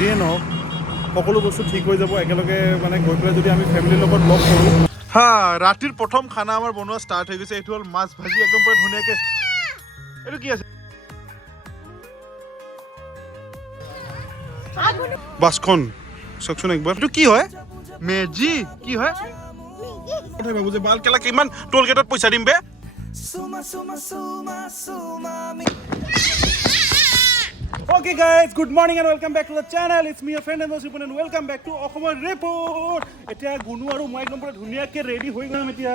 যিয়ে নহওক সকলো বস্তু ঠিক হৈ যাব একেলগে মানে গৈ পেলাই যদি আমি ফেমিলিৰ লগত লগ কৰোঁ। হা ৰাতিৰ প্ৰথম খানা আমাৰ বনোৱা ষ্টাৰ্ট হৈ গৈছে। এইটো হ'ল মাছ ভাজি একদম পুৰা ধুনীয়াকৈ। এইটো কি আছে? বাছখন চাওকচোন একবাৰ। এইটো কি হয়? মেজি কি হয়? কথা ভাবো যে বাল কেলা কিমান টোল গেটত পইচা দিম বে। Okay guys, good morning and welcome back to the channel. It's me, your friend and Ripun, and welcome back to Assamor. এতিয়া গুনু আৰু মই একদম পুৰা ধুনীয়াকৈ ৰেডি হৈ গ'ম এতিয়া।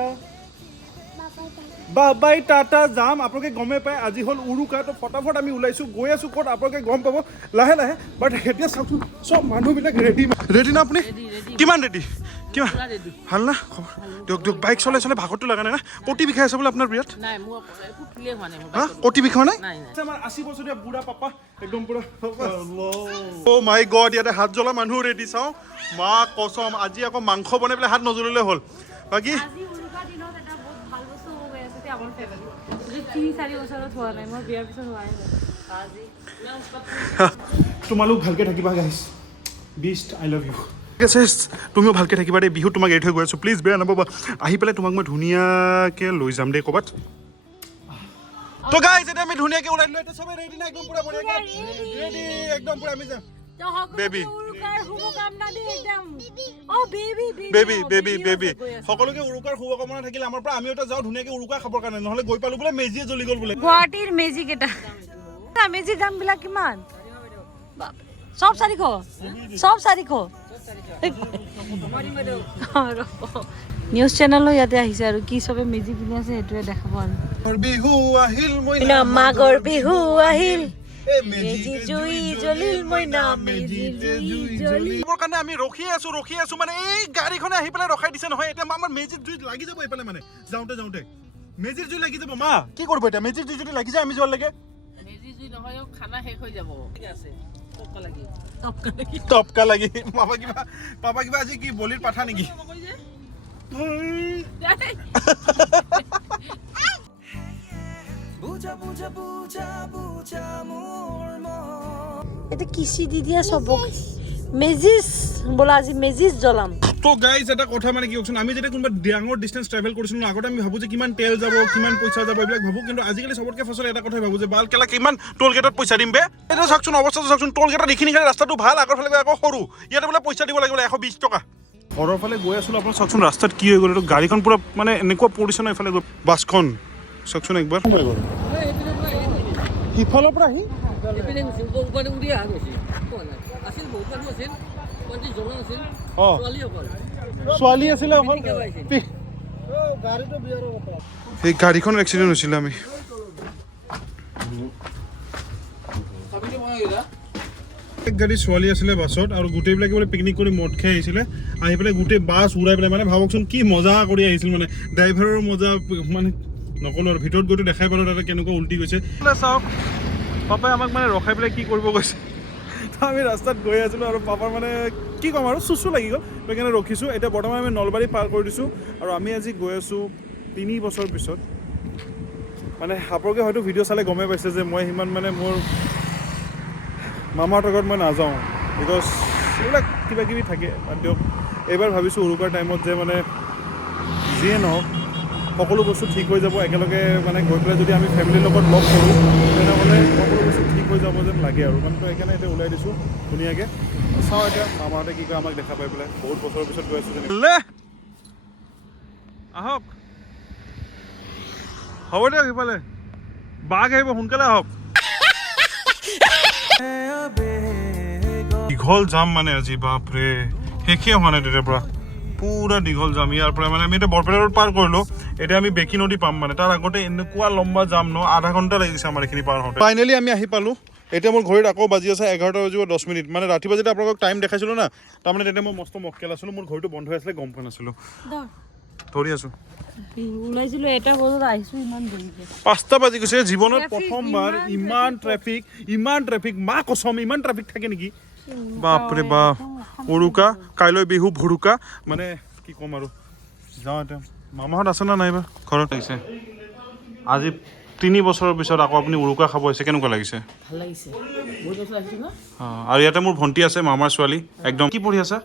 বাই টাটা যাম। আপোনালোকে গমে পায় আজি হ'ল উৰুকা, তো ফটাফট আমি ওলাইছোঁ, গৈ আছোঁ ক'ত আপোনালোকে গম পাব লাহে লাহে। বাট এতিয়া চাওকচোন চব মানুহবিলাক ৰেডি না? আপুনি কিমান ৰেডি? কিমান ভাল না? দিয়ক দিয়ক। বাইক চলাই চলাই ভাগৰটো লগা নাই না? কটি বিষাই আছে বোলে আপোনাৰ বিৰাট? কটি বিষোৱা নাই? আমাৰ 80 বছৰীয়া বুঢ়া পাপা একদম পুৰা। অ' মাই গড, ইয়াতে হাত জ্বলা মানুহ ৰেডি। চাওঁ মা কচম, আজি আকৌ মাংস বনাই পেলাই হাত নজ্বলিলে হ'ল। বাকী তোমালোক ভালকে থাকিবা গাইছ। Beast I love you. ঠিক আছে, তুমিও ভালকে থাকিবা দেই। বিহু তোমাক এৰি থৈ গৈ আছোঁ, প্লিজ বেয়া নাপাবা। আহি পেলাই তোমাক মই ধুনীয়াকৈ লৈ যাম দেই ক'ৰবাত। তো গাইজ এতিয়া আমি ধুনীয়াকৈ ওলাই দিলোঁ। এতিয়া চবেই ৰেডি না? একদম পুৰা বঢ়িয়াকৈ ৰেডি একদম পুৰা। আমি যাম বেবী সকলোকে উৰুকাৰ শুভকামনা থাকিল আমাৰ পৰা। আমি এটা যাওঁ ধুনীয়াকৈ উৰুকা খাবৰ কাৰণে, নহ'লে গৈ পালোঁ বোলে মেজিয়ে জ্বলি গ'ল বোলে। গুৱাহাটীৰ মেজি কেইটা, মেজিৰ দাম বিলাক কিমান? চব 400 নিউজ চেনেলো ইয়াতে আহিছে আৰু কি চবে মেজি কিনি আছে সেইটোৱে দেখাব। আৰু বিহু আহিল মাঘৰ বিহু আহিল, মেজি জুই জ্বলিল, মইনা মেজি জুই জ্বলিল। কাৰণে আমি ৰখি আছো মানে এই গাড়ীখনে আহি পেলাই ৰখাই দিছে নহয়। এতিয়া আমাৰ মেজিৰ জুই লাগি যাব এইফালে, মানে যাওঁতে মেজিৰ জুই লাগি যাব। মা কি কৰিব এতিয়া? মেজিৰ জুই যদি লাগি যায় আমি যোৱাৰ লাগে মেজিৰ জুই নহয়, খানা শেষ হৈ যাব। ঠিক আছে, টপকা লাগি। পাপা কিবা আজি কি বলিৰ পাঠা নেকি? এটা কিসি দি দিয়া সবক মেজিস বলা, আজি মেজিস জ্বলাম। তো গাইজ এটা কথা মানে কি কওকচোন, আমি যেতিয়া কোনোবা ডাঙৰ ডিষ্টেঞ্চ ট্ৰেভেল কৰিছিলোঁ ন, আগতে আমি ভাবোঁ যে কিমান তেল যাব, কিমান পইচা যাব, এইবিলাক ভাবোঁ। কিন্তু আজিকালি চবতকৈ ফচল এটা কথাই ভাবোঁ যে বাল কেলা কিমান টোল গেটত পইচা দিম বে। এইটো চাওকচোন, অৱস্থাটো চাওকচোন। টোল গেটত এইখিনি খালি ৰাস্তাটো ভাল, আগৰ ফালে আকৌ সৰু। ইয়াতে বোলে পইচা দিব লাগিব 120 টকা। ঘৰৰ ফালে গৈ আছিলোঁ, আপোনাৰ চাওকচোন ৰাস্তাত কি হৈ গ'ল। এইটো গাড়ীখন পুৰা মানে এনেকুৱা পৰিছে ন এইফালে গৈ। বাছখন চাওকচোন একবাৰ। সিফালৰ পৰা আহি ছোৱালী আছিলে অকল। এই গাড়ীখনৰ এক্সিডেণ্ট হৈছিলে। আমি এক গাড়ী ছোৱালী আছিলে বাছত, আৰু গোটেইবিলাকে বোলে পিকনিক কৰি মদ খাই আহিছিলে। আহি পেলাই গোটেই বাছ উৰাই পেলাই, মানে ভাবকচোন কি মজা কৰি আহিছিল। মানে ড্ৰাইভাৰৰ মজা মানে নক'লোঁ আৰু। ভিতৰত গৈতো দেখাই পালোঁ তাতে কেনেকুৱা উল্টি গৈছে। চাওক পাপাই আমাক মানে ৰখাই পেলাই কি কৰিব গৈছে। আমি ৰাস্তাত গৈ আছিলোঁ আৰু পাপাৰ মানে কি ক'ম আৰু চুচু লাগি গ'ল, সেইকাৰণে ৰখিছোঁ। এতিয়া বৰ্তমান আমি নলবাৰী পাৰ কৰি দিছোঁ, আৰু আমি আজি গৈ আছোঁ 3 বছৰ পিছত। মানে আপোনালোকে হয়তো ভিডিঅ' চালে গমেই পাইছে যে মই সিমান মানে মোৰ মামাহঁতৰ ঘৰত মই নাযাওঁ, বিকজ এইবিলাক কিবা কিবি থাকে। বাদ দিয়ক, এইবাৰ ভাবিছোঁ উৰুকাৰ টাইমত যে মানে যিয়ে নহওক সকলো বস্তু ঠিক হৈ যাব একেলগে। মানে গৈ পেলাই যদি আমি ফেমিলিৰ লগত লগ কৰোঁ তেনেহ'লে সকলো বস্তু ঠিক হৈ যাব যেন লাগে আৰু। মানে তো সেইকাৰণে এতিয়া ওলাই দিছোঁ ধুনীয়াকৈ। চাওঁ এতিয়া মামাহঁতে কি কয় আমাক দেখা পাই পেলাই। বহুত বছৰৰ পিছত গৈ আছোঁ যেন। আহক, হ'ব দিয়ক। সিফালে বাঘ আহিব, সোনকালে আহক। দীঘল যাম মানে আজি, বাপৰে শেষে হোৱা নাই তেতিয়াৰ পৰা। পুৰা দীঘল যাম ইয়াৰ পৰা। মানে আমি এতিয়া বৰপেটা ৰোড পাৰ কৰিলোঁ, এতিয়া আমি বেকি নদী পাম। মানে তাৰ আগতে এনেকুৱা লম্বা যাম ন, আধা ঘণ্টা লাগিছে আমাৰ এইখিনি পাৰ হওঁতে। ফাইনেলি আমি আহি পালোঁ। এতিয়া মোৰ ঘড়ীত আকৌ বাজি আছে 11টা বাজিব 10 মিনিট। মানে ৰাতিপুৱা যেতিয়া আপোনালোকক টাইম দেখাইছিলোঁ না, তাৰমানে তেতিয়া মই মস্ত মক্কেল আছিলোঁ। মোৰ ঘড়ীটো বন্ধ হৈ আছিলে, গম পোৱা নাছিলোঁ। ধৰি আছোঁ, ওলাইছিলোঁ 1টা বজাত, আহিছোঁ ইমান দেৰিকে। 5টা বাজি গৈছে। জীৱনত প্ৰথমবাৰ ইমান ট্ৰেফিক। মা কচম, ইমান ট্ৰেফিক থাকে নেকি? বাপৰে বাপ। উৰুকা, কাইলৈ বিহু ভুৰুকা। মানে কি ক'ম আৰু। যাওঁ এতিয়া। মামাহঁত আছে না নাইবা? ঘৰত আহিছে। আজি 3 বছৰৰ পিছত আকৌ আপুনি উৰুকা খাব হৈছে কেনেকুৱা লাগিছে ভাল লাগিছে বহুত বছৰ আহিছে ন আৰু ইয়াতে মোৰ ভণ্টি আছে মামাৰ ছোৱালী একদম কি পঢ়ি আছা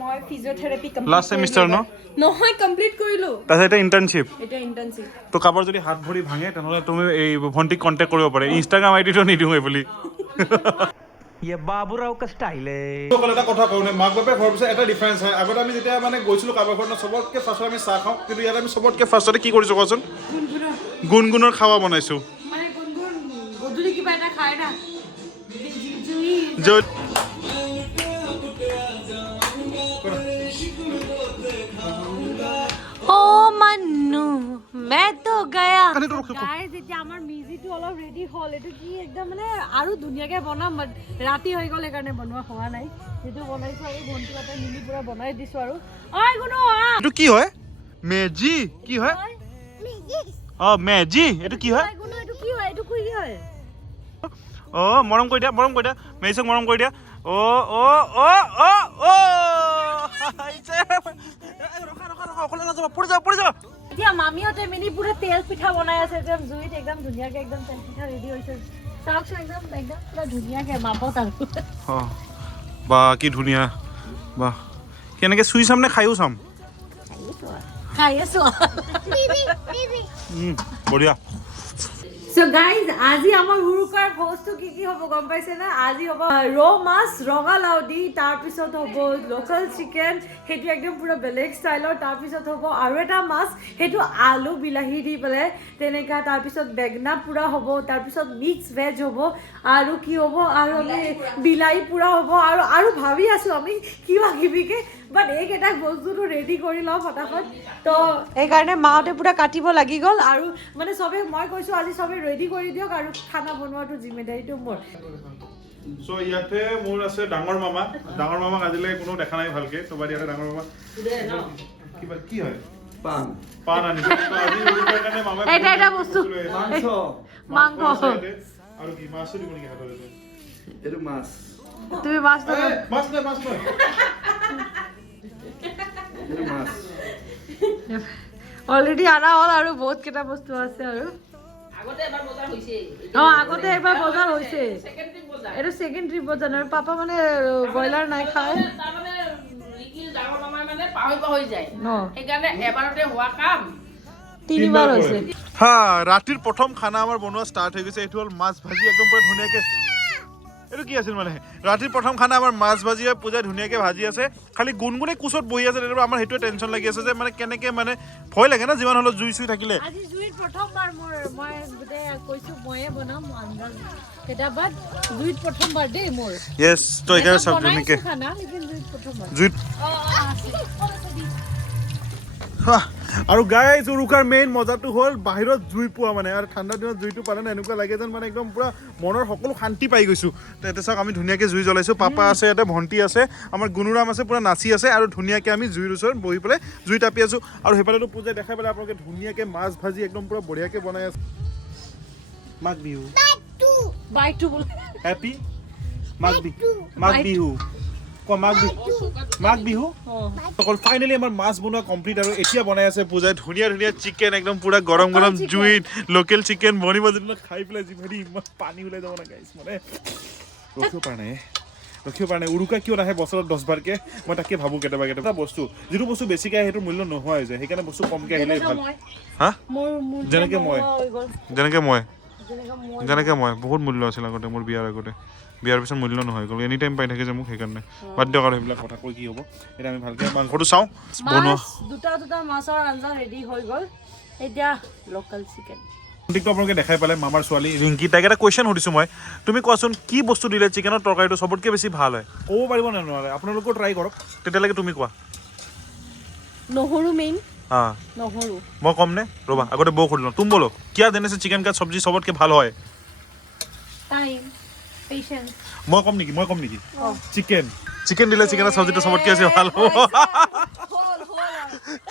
মই ফিজিঅথেৰাপি লাষ্ট সেমিষ্টাৰ ন নহয় কমপ্লিট কৰিলো তাৰপিছত এটা ইণ্টাৰ্ণশ্বিপ এটা ইন্টাৰ্নশ্বিপ তো কাৰোবাৰ যদি হাত ভৰি ভাঙে তেনেহ'লে তুমি এই ভণ্টিক কণ্টেক্ট কৰিব পাৰে ইনষ্টাগ্ৰাম আইডিটো নিদিওঁ বুলি ये बाबूराव का स्टाइल है অকল এটা কথা কওঁ নে মাক বাপেক ঘৰৰ পিছত এটা ডিফাৰেঞ্চ হয় আগতে আমি যেতিয়া মানে গৈছিলোঁ কাৰোবাৰ ঘৰত চবতকৈ ফাৰ্ষ্টত আমি চাহ খাওঁ কিন্তু ইয়াত আমি চবতকৈ ফাৰ্ষ্টতে কি কৰিছোঁ কোৱাচোন গুণগুণৰ খাৱা বনাইছোঁ মানে গুণগুণ গধূলি কিবা এটা খায় না য'ত ও মন্নু मैं तो गया কানেটো ৰখি গাইজ এতিয়া আমাৰ মিউজিকটো অলপ ৰেডি হ'ল এইটো কি একদম মানে আৰু ধুনীয়াকৈ বনাম বাট ৰাতি হৈ গ'ল সেইকাৰণে বনোৱা হোৱা নাই যিটো বনাইছোঁ আৰু ভণ্টিহঁতে মিলি পুৰা বনাই দিছোঁ আৰু ঐ গুণু এইটো কি হয় মেজি কি হয় অ মেজি এইটো কি হয় গুণু এইটো কি হয় এইটো কি হয় অ মৰম কৰি দিয়া মেজিক মৰম কৰি দিয়া অ অ অ অ অ ৰখা অকলে নাযাবা পৰি যাবা এতিয়া মামীহঁতে মিলি পুৰা তেল পিঠা বনাই আছে একদম জুইত একদম ধুনীয়াকৈ একদম তেল পিঠা ৰেডি হৈছে চাওকচোন একদম পুৰা ধুনীয়াকৈ মাপত আৰু অ বা কি ধুনীয়া বা কেনেকৈ চুই চাম নে খায়ো চাম খাই আছো বঢ়িয়া So guys, আজি আমাৰ উৰুকাৰ বস্তু কি হ'ব গম পাইছে না আজি হ'ব ৰ মাছ ৰঙালাও দি তাৰ পিছত হ'ব লোকেল চিকেন হেতু একদম পুৰা বেলেগ ষ্টাইলৰ তাৰ পিছত হ'ব আৰু এটা মাছ হেতু আলু বিলাহী দি পেলাই তেনেকা তাৰ পিছত বেগনা পুৰা হ'ব তাৰ পিছত মিক্স ভেজ হ'ব আৰু কি হ'ব আৰু আমি বিলাহী পুৰা হ'ব আৰু ভাবি আছো আমি কিবা কিবিকে বাট এইকেইটা বস্তুটো ৰেডি কৰি লওঁ ফটাফট তো সেইকাৰণে মাহঁতে পুৰা কাটিব লাগি গ'ল আৰু মানে চবে মই কৈছোঁ আজি চবে ৰেডি কৰি দিয়ক আৰু খানা বনোৱাটো জিম্মেদাৰিটো মোৰ চ' ইয়াতে মোৰ আছে ডাঙৰ মামাক আজিলৈ কোনো দেখা নাই ভালকে তো বাদ ইয়াতে ডাঙৰ মামা কিবা কি হয় পান আনিছে তো আজি উৰুকাৰ কাৰণে মামাই এটা বস্তু মাংস আৰু কি মাছো দিব নেকি হাতত এইটো মাছ তুমি মাছ মাছ নহয় এইটো মাছ অলৰেডি আনা হ'ল আৰু বহুত কেইটা বস্তু আছে আৰু আগতে এবাৰ বজাৰ হৈছে আগতে এবাৰ বজাৰ হৈছে সেকেন্ড ট্ৰিপ বজাৰ এইটো ছেকেণ্ড ট্ৰিপ বজাৰ আৰু পাপা মানে ব্ৰইলাৰ নাই খায় তাৰমানে ৰিকিৰ ডাঙৰ মামাই মানে পাহৰি যায় ন সেইকাৰণে এবাৰতে হোৱা কাম 3বাৰ হৈছে হা ৰাতিৰ প্ৰথম খানা আমাৰ বনোৱা ষ্টাৰ্ট হৈ গৈছে এইটো হ'ল মাছ ভাজি একদম পুৰা ধুনীয়াকৈ এইটো কি আছিল মানে ৰাতিৰ প্ৰথম খানা আমাৰ মাছ ভাজি পূজাই ধুনীয়াকৈ ভাজি আছে খালি গুণগুণে কোচত বহি আছে তেতিয়া আমাৰ সেইটোৱে টেনশ্যন লাগি আছে যে মানে কেনেকৈ মানে ভয় লাগে না যিমান হ'লেও জুই চুই থাকিলে আজি জুইত প্ৰথমবাৰ মই কৈছোঁ ময়ে বনাম আন্দাজ কেতিয়াবা জুইত প্ৰথমবাৰ দেই মোৰ য়েছ তো এইকাৰণে চব ধুনীয়াকৈ খানা লেকিন জুইত প্ৰথমবাৰ জুইত আৰু গাইজ উৰুকাৰ মেইন মজাটো হ'ল বাহিৰত জুই পোৱা মানে আৰু ঠাণ্ডা দিনত জুইটো পালে না এনেকুৱা লাগে যেন মানে একদম পুৰা মনৰ সকলো শান্তি পাই গৈছোঁ তো এতিয়া চাওক আমি ধুনীয়াকৈ জুই জ্বলাইছোঁ পাপা আছে ইয়াতে ভণ্টি আছে আমাৰ গুণুৰাম আছে পুৰা নাচি আছে আৰু ধুনীয়াকৈ আমি জুইৰ ওচৰত বহি পেলাই জুই টাপি আছোঁ আৰু সেইফালেতো পূজাই দেখাই পেলাই আপোনালোকে ধুনীয়াকৈ মাছ ভাজি একদম পুৰা বঢ়িয়াকৈ বনাই আছে মাঘ বিহু বাইকটো বোলে হেপী মাঘ বিহু মাঘ বিহু অকল ফাইনেলি আমাৰ মাছ বনোৱা কমপ্লিট আৰু এতিয়া বনাই আছে পূজাই ধুনীয়া চিকেন একদম পুৰা গৰম জুইত লোকেল চিকেন বনিব যেনিবা খাই পেলাই যিমানে ইমান পানী ওলাই যাব না গাইছ মানে ৰখিব পৰা নাই উৰুকা কিয় নাহে বছৰত 10 বাৰকে মই তাকে ভাবোঁ কেতিয়াবা বস্তু যিটো বস্তু বেছিকৈ আহে সেইটো মূল্য নোহোৱা হৈ যায় সেইকাৰণে বস্তু কমকৈ আহিলে ভাল হা যেনেকৈ মই বহুত মূল্য আছিল আগতে মোৰ বিয়াৰ পিছত মূল্য নহয় গ'ল এনি টাইম পাই থাকে যে মোক সেইকাৰণে বাদ দিয়ক আৰু সেইবিলাক কথা কৈ কি হ'ব এতিয়া আমি ভালকৈ মাংসটো চাওঁ বনোৱা দুটা মাছৰ আঞ্জা ৰেডি হৈ গ'ল এতিয়া লোকেল চিকেন ভণ্টিকটো আপোনালোকে দেখাই পালে মামাৰ ছোৱালী ৰিংকি তাইক এটা কুৱেশ্যন সুধিছোঁ মই তুমি কোৱাচোন কি বস্তু দিলে চিকেনৰ তৰকাৰীটো চবতকৈ বেছি ভাল হয় ক'ব পাৰিব নে নোৱাৰে আপোনালোকেও ট্ৰাই কৰক তেতিয়ালৈকে তুমি কোৱা নহৰু মেইন নহৰু মই কম নে ৰ'বা আগতে বৌ সুধি লওঁ তুমি বলো কিয় দেনে से চিকেন কা চব্জি চবতকৈ ভাল হয় টাইম পেশেন্স মই কম নেকি চিকেন দিলে চিকেনৰ চব্জিটো চবতকৈ বেছি ভাল হ'ব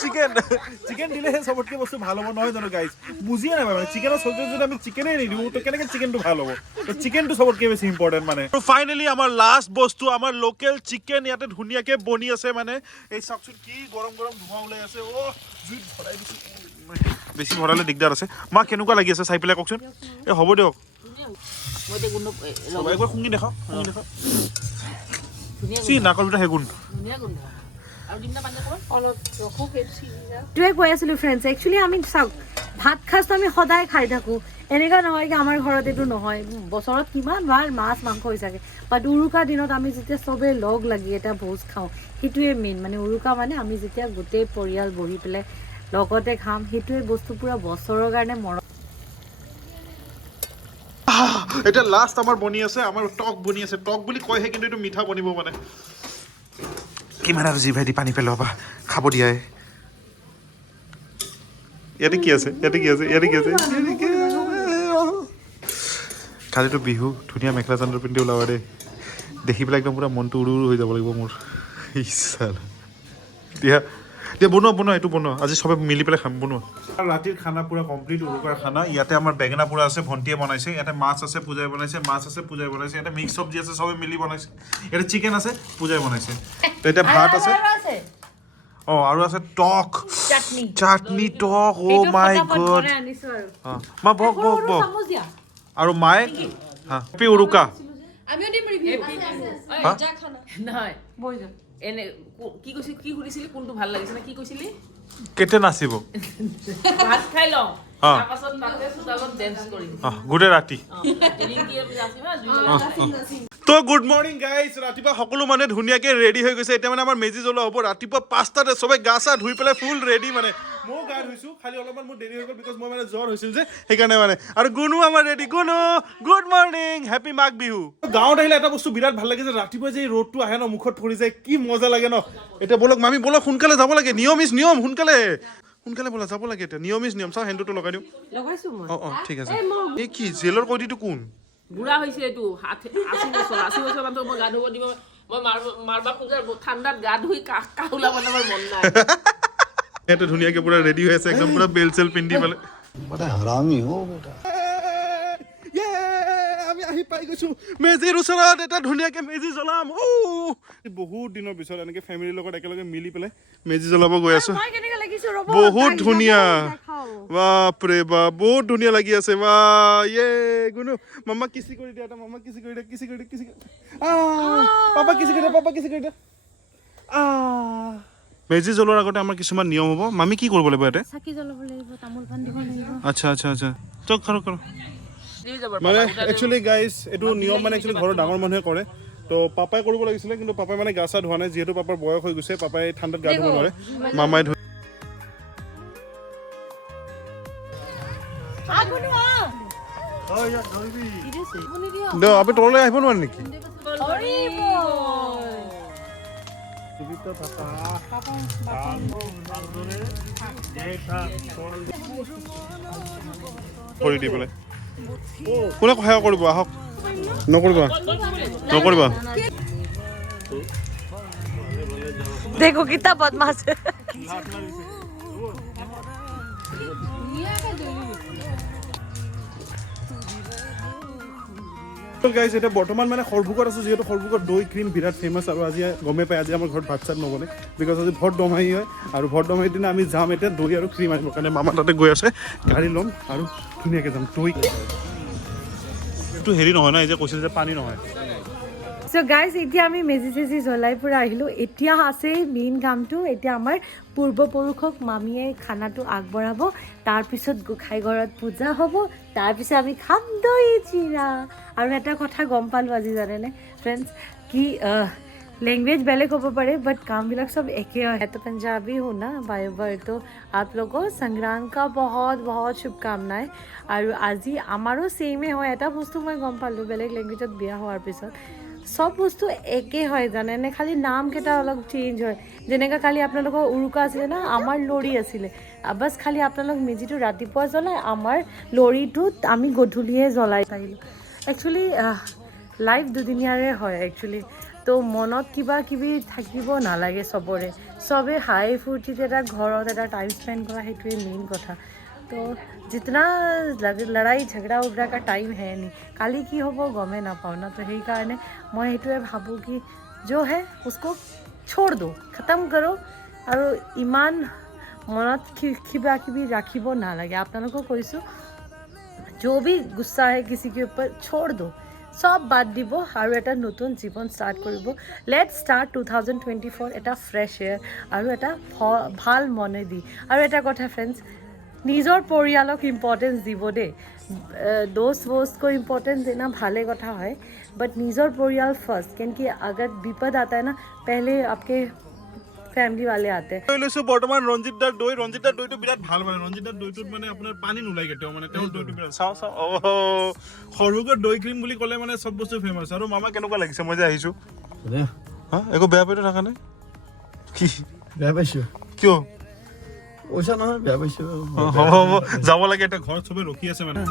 চিকেন দিলেহে চবতকৈ বস্তু ভাল হ'ব নহয় জানো গাইজ বুজিয়ে নাপায় মানে চিকেনৰ চব্জি যদি আমি চিকেনেই নিদিওঁ তো কেনেকৈ চিকেনটো ভাল হ'ব তো চিকেনটো চবতকৈ বেছি ইম্পৰ্টেণ্ট মানে ফাইনেলি আমাৰ লাষ্ট বস্তু আমাৰ লোকেল চিকেন ইয়াতে ধুনীয়াকৈ বনি আছে মানে এই চাওকচোন কি গৰম ধোঁৱা ওলাই আছে জুইত ভৰাই দিছোঁ বেছি ভৰালে দিগদাৰ আছে মা কেনেকুৱা লাগি আছে চাই পেলাই কওকচোন এই হ'ব দিয়ক মই এতিয়া গোন্ধ সবাই একবাৰ শুঙি দেখাও চি নাকৰ ভিতৰত হেগুণ ধুনীয়া গোন্ধ আৰু দিনা পানী অলপ ৰখো এইটোৱে কৈ আছিলোঁ ফ্ৰেণ্ডছ একচুৱেলি আমি চাওক ভাত সাজটো আমি সদায় খাই থাকোঁ এনেকুৱা নহয় কি আমাৰ ঘৰত এইটো নহয় বছৰত কিমান বাৰ মাছ মাংস হৈ থাকে বাট উৰুকা দিনত আমি যেতিয়া চবেই লগ লাগি এটা ভোজ খাওঁ সেইটোৱে মেইন মানে উৰুকা মানে আমি যেতিয়া গোটেই পৰিয়াল বহি পেলাই লগতে খাম সেইটোৱে বস্তু পুৰা বছৰৰ কাৰণে মৰম এতিয়া লাষ্ট আমাৰ বনি আছে আমাৰ টক বনি আছে টক বুলি কয়হে কিন্তু এইটো মিঠা বনিব মানে কিমান আৰু জিভাই দি পানী পেলাবা খাব দিয়াই ইয়াতে কি আছে কালিতো বিহু ধুনীয়া মেখেলা চাদৰ পিন্ধি ওলাবা দেই দেখি পেলাই একদম পুৰা মনটো উৰু হৈ যাব লাগিব মোৰ ইচ্ছা দিয়া বনোৱা এইটো বনোৱা আজি চবে মিলি পেলাই খাম বনোৱা ৰাতিৰ খানা পুৰা কমপ্লিট উৰুকাৰ খানা ইয়াতে আমাৰ বেঙেনা পুৰা আছে ভণ্টিয়ে বনাইছে ইয়াতে মাছ আছে পূজাই বনাইছে ইয়াতে মিক্স চব্জি আছে চবে মিলি বনাইছে ইয়াতে চিকেন আছে পূজাই বনাইছে এতিয়া ভাত আছে আৰু আছে টক চাটনি টক অ মাই গড মা বক আৰু মায়ে হেপী উৰুকা আমিও দিম ৰিভিউ নহয় এনে কি কৈছিলি কি সুধিছিলি কোনটো ভাল লাগিছে না কি কৈছিলি কেতে নাচিব ভাত খাই লওঁ তাৰপাছত তাতে চোতালত ডেন্স কৰিম গোটেই ৰাতি কি আমি নাচিবা তো গুড মৰ্নিং গাইজ ৰাতিপুৱা সকলো মানুহে ধুনীয়াকৈ ৰেডি হৈ গৈছে এতিয়া মানে আমাৰ মেজি জ্বলোৱা হ'ব ৰাতিপুৱা 5টাতে চবে গা চা ধুই পেলাই ফুল ৰেডি মানে ময়ো গা ধুইছোঁ খালি অলপমান মোৰ দেৰি হৈ গ'ল বিকজ মই মানে জ্বৰ হৈছিল যে সেইকাৰণে মানে আৰু গুণো আমাৰ ৰেডি গুণো good morning happy Magh Bihu গাঁৱত আহিলে এটা বস্তু বিৰাট ভাল লাগে যে ৰাতিপুৱা যে ৰ'দটো আহে ন মুখত পৰি যায় কি মজা লাগে ন এতিয়া ব'লক মামি ব'লক সোনকালে যাব লাগে নিয়ম সোনকালে ব'লা যাব লাগে এতিয়া নিয়ম চাওঁ হেণ্ডটো লগাই দিওঁ ঠিক আছে এই কি জেলৰ কয়দিটো কোন বুঢ়া হৈছে এইটো 80 বছৰ মানুহ মই গা ধুব দিব মই মাৰবা খোজা ঠাণ্ডাত গা ধুই কাহ ওলাব মোৰ মন নাই এটা ধুনীয়াকে পুৰা ৰেডি হৈ আছে একদম পুৰা বেল চেল পিন্ধি পেলাই বড়া হাৰামি হো বেটা আমি আহি পাই গৈছো মেজিৰ ওচৰত এটা ধুনীয়াকে মেজি জ্বলাম বহুত দিনৰ পিছত এনেকে ফেমিলিৰ লগত একেলগে মিলি পেলাই মেজি জ্বলাব গৈ আছো বহুত ধুনীয়া বাপৰে বাপ বহুত ধুনীয়া লাগি আছে গুণু মামা কিছি কৰি দিয়া মামা কিছি কৰি দিয়া পাপা কিছি কৰি দিয়া মেজি জ্বলোৱাৰ আগতে আমাৰ কিছুমান নিয়ম হ'ব মামি কি কৰিব লাগিব ইয়াতে চাকি জ্বলাব লাগিব তামোল পাণ দিব লাগিব আচ্ছা তো খাৰো মানে একচুৱেলি গাইজ এইটো নিয়ম মানে একচুৱেলি ঘৰৰ ডাঙৰ মানুহে কৰে তো পাপাই কৰিব লাগিছিলে কিন্তু পাপাই মানে গা চা ধোৱা নাই যিহেতু পাপাৰ বয়স হৈ গৈছে পাপাই ঠাণ্ডাত গা ধুব নোৱাৰে মামাই ধুই আপুনি তললৈ আহিব নোৱাৰে নেকি কৰি দি পেলাই কোনে সহায় কৰিব আহক নকৰিবা দেখো কিতা বদমাছ গাইজ এতিয়া বৰ্তমান মানে সৰভোগত আছো যিহেতু সৰভোগত দৈ ক্ৰীম বিৰাট ফেমাছ আৰু আজি গমে পাই আজি আমাৰ ঘৰত ভাত চাত নবনে বিকজ আজি ভট দমাহী হয় আৰু ভট দমাহীৰ দিনা আমি যাম এতিয়া দৈ আৰু ক্ৰীম আনিবৰ কাৰণে মামা তাতে গৈ আছে গাড়ী ল'ম আৰু ধুনীয়াকৈ যাম দৈ এইটো হেৰি নহয় ন এই যে কৈছিল যে পানী নহয় সো গাইজ এতিয়া আমি মেজি চেজি জ্বলাই পুৰা আহিলোঁ এতিয়া আছে মেইন কামটো এতিয়া আমাৰ পূৰ্বপুৰুষক মামীয়ে খানাটো আগবঢ়াব তাৰপিছত গোসাঁই ঘৰত পূজা হ'ব তাৰপিছত আমি খাম দৈ চিৰা আৰু এটা কথা গম পালোঁ আজি জানেনে ফ্ৰেণ্ডছ কি लैंग्वेज बेलेग हो पारे बट काम भी सब एक है तो पंजाबी हूँ ना बाय बार तो आप लोगों संक्रांत का बहुत बहुत शुभकामनाएं और आज आमारो सेमे है এটা বস্তু मैं गम पालो बेलेग लैंग्वेजत बिया होৱাৰ পিছত सब বস্তু একে হয় জানেনে খালি নাম কেইটা অলপ চেঞ্জ হয় যেনেকা কালি আপোনালোকৰ উৰুকা আছিল না আমাৰ লৰি আছিল বাস খালি আপোনালোক মেজিটো ৰাতিপুৱা জ্বলাই আমাৰ লৰিটো আমি গধূলিয়ে জ্বলাই থাকিলোঁ একচুৱেলি লাইফ দুদিনীয়াৰে হয় একচুৱেলি তো মনত কিবা কিবি থাকিব নালাগে চবৰে চবে হাই ফূৰ্তিত এটা ঘৰত এটা টাইম স্পেণ্ড কৰা সেইটোৱে মেইন কথা তো जितना लड़ाई झगड़ा उगड़ा का टाइम है नहीं काली की हो वो गमे ना पाओ ना तो यही कारण मैं ये भावूँ कि जो है उसको छोड़ दो ख़त्म करो और ईमान মনত কিবা কিবি ৰাখিব নালাগে আপোনালোকক কৈছোঁ जो भी गुस्सा है किसी के ऊपर छोड़ दो सब বাদ দিব আৰু এটা নতুন জীৱন ষ্টাৰ্ট কৰিব লেটছ ষ্টাৰ্ট 2024 এটা ফ্ৰেছ এয়াৰ আৰু এটা ভাল মনে দি আৰু এটা কথা ফ্ৰেণ্ডছ নিজৰ পৰিয়ালক ইম্পৰ্টেঞ্চ দিব দেই दोस्त वोस्त को इम्पोर्टेंस देना भाले कथा है बट निजर परियाल फर्स्ट क्योंकि अगर विपद आता है ना पहले आपके फैमिली वाले आते हैं লৈছো বৰ্তমান ৰঞ্জিত দাৰ দৈটো বিৰাট ভাল মানে ৰঞ্জিত দাৰ দৈটোত মানে আপোনাৰ পানী নোলাই কেতিয়াও মানে তেওঁৰ দৈটো বিৰাট চাও সৰুকৈ দৈ ক্ৰীম বুলি ক'লে মানে চব বস্তু ফেমাছ আৰু মামা কেনেকুৱা লাগিছে মই যে আহিছো হা একো বেয়া পাইতো থকা নাই কি বেয়া পাইছো কিয় পইচা নহয় বেয়া পাইছো হ'ব যাব লাগে এটা ঘৰত চবে ৰখি আছে মানে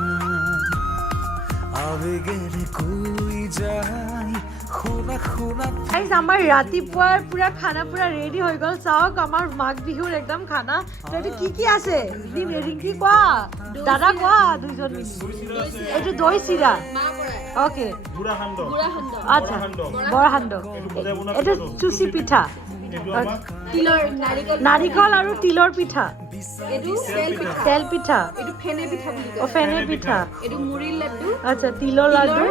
গাইজ আমাৰ ৰাতিপুৱাৰ পুৰা খানা পুৰা ৰেডি হৈ গ'ল চাওক আমাৰ মাঘ বিহুৰ একদম খানা এইটো কি আছে ৰিংকি কোৱা দাদা কোৱা দুইজন এইটো দৈ চিৰা অ'কে আচ্ছা বৰা সান্দহ এইটো চুচি পিঠা নাৰিকল আৰু তিলৰ পিঠা তেল পিঠা ফেনে পিঠা আচ্ছা তিলৰ লাডু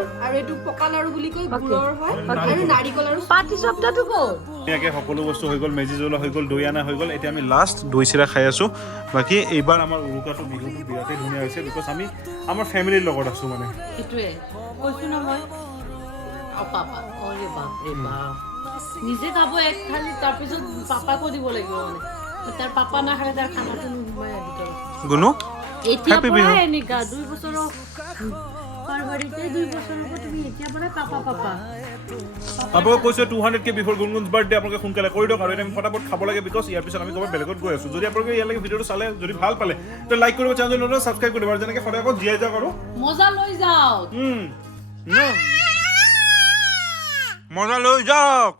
পাতি চপটাটো ক'ত ইয়াকে সকলো বস্তু হৈ গ'ল মেজি জ্বলা হৈ গ'ল দৈ আনা হৈ গ'ল এতিয়া আমি লাষ্ট দৈ চিৰা খাই আছো বাকী এইবাৰ আমাৰ উৰুকাটো বিহুটো বিৰাটেই ধুনীয়া হৈছে বিকজ আমি আমাৰ ফেমিলিৰ লগত আছো মানে সেইটোৱে কৈছো ন মই নিজে খাব এক থালি তাৰপিছত পাপাকো দিব লাগিব মানে তাৰ পাপা নাখালে তাৰ খানাটো নোসোমাই ভিতৰত গুণু এতিয়া পৰা এনেকা 2 বছৰৰ ফেব্ৰুৱাৰীতে 2 বছৰৰ পৰা তুমি এতিয়া পৰা পাপা আপোনালোকক কৈছোঁ 200K বিফৰ গুণগুণছ বাৰ্থডে আপোনালোকে সোনকালে কৰি দিয়ক আৰু আমি ফটাফট খাব লাগে বিকজ ইয়াৰ পিছত আমি ক'ৰবাত বেলেগত গৈ আছোঁ যদি আপোনালোকে ইয়ালৈকে ভিডিঅ'টো চালে যদি ভাল পালে তো লাইক কৰিব চেনেলটো নতুন ছাবস্ক্ৰাইব কৰিব আৰু যেনেকৈ সদায় আকৌ জীয়াই যাওক আৰু মজা লৈ যাওক মজা লৈ যাওক